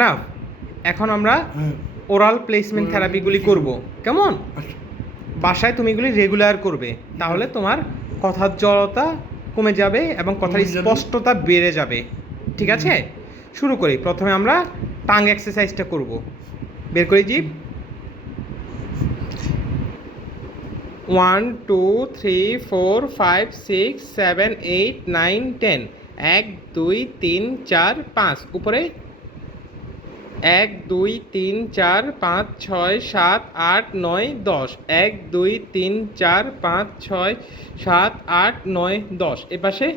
আহনাফ এখন আমরা oral placement থেরাপিগুলি। করব। কেমন? বাসায় তুমি এগুলি রেগুলার করবে। তাহলে তোমার কথার জড়তা কমে যাবে এবং কথার স্পষ্টতা বেড়ে যাবে। ঠিক আছে? শুরু করি। প্রথমে আমরা টাং এক্সারসাইজটা করব। বের করি zip one two three four five six seven eight nine ten এক দুই তিন চার পাঁচ। উপরে এক দুই তিন চার পাঁচ ছয় সাত আট নয় দশ। এক দুই তিন চার পাঁচ ছয় সাত আট নয় দশ। এপাশে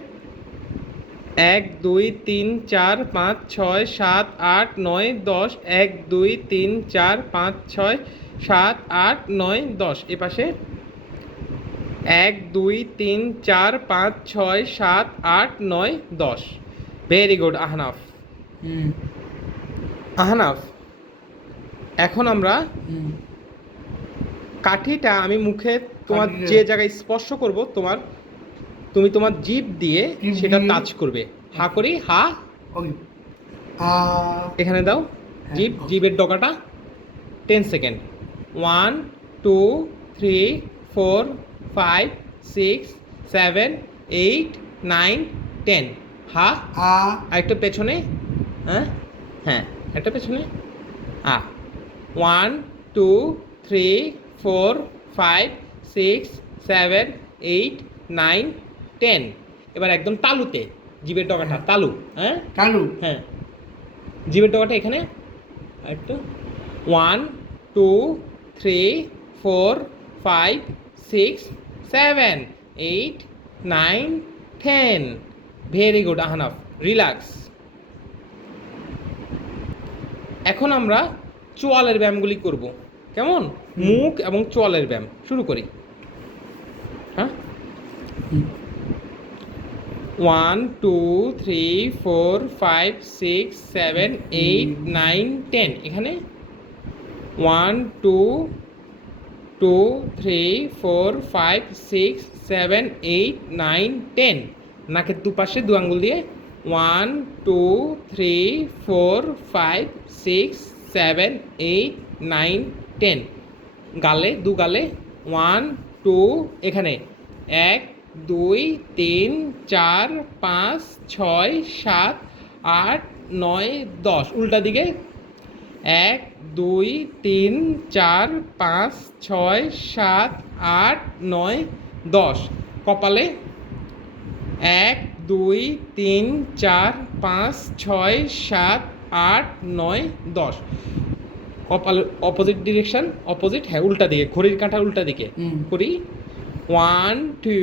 এক দুই তিন চার পাঁচ ছয় সাত আট নয় দশ। এক দুই তিন চার পাঁচ ছয় সাত আট নয় দশ। এপাশে এক দুই তিন চার পাঁচ ছয় সাত আট নয় দশ। Very good Ahnaf. হুম। আহনাফ এখন আমরা কাঠিটা আমি মুখে তোমার যে জায়গায় স্পর্শ করব তোমার তুমি তোমার জিভ দিয়ে সেটা টাচ করবে। হা করি হা। এখানে দাও। হ্যাঁ, জিভ জিভের ডগাটা। Ten second one two three four five six seven eight nine ten হা? আরেকটা পেছনে। হ্যাঁ? হ্যাঁ। একটা পেছনে? আ one two three four five six seven eight nine ten এবার একদম তালুতে জিভের ডগাটা তালু হ্যাঁ? চালু হ্যাঁ। জিভের ডগাটা এখানে। একটু one two three four five six seven eight nine ten very good Ahnaf. Relax এখন আমরা চোয়ালের ব্যায়ামগুলি করব। কেমন? মুখ এবং চোয়ালের ব্যায়াম। শুরু করি। হ্যাঁ? One two three four five six seven eight nine ten. এখানে? One two two three four five six seven eight nine ten. নাকের দুপাশে দু আঙ্গুল দিয়ে one, two, three, four, five, six, seven, eight, nine, ten. গালে, দু গালে। One, two, এখানে। এক, দুই, তিন, চার, পাঁচ, ছয়, সাত, আট, নয়, দশ। উল্টা দিকে। এক, দুই, তিন, চার, পাঁচ, ছয়, সাত, আট, নয়, দশ। কপালে। এক দুই তিন চার পাঁচ ছয় সাত আট নয় দশ। কপাল অপোজিট ডিরেকশন অপোজিট হ্যাঁ উল্টা দিকে ঘড়ির কাঁটা উল্টা দিকে। করি। One two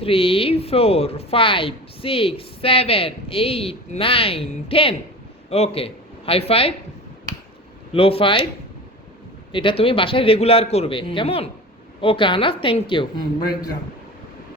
three four five six seven eight nine ten okay high five low five এটা তুমি বাসায় রেগুলার করবে। কেমন? ওকে আনাফ থ্যাংক ইউ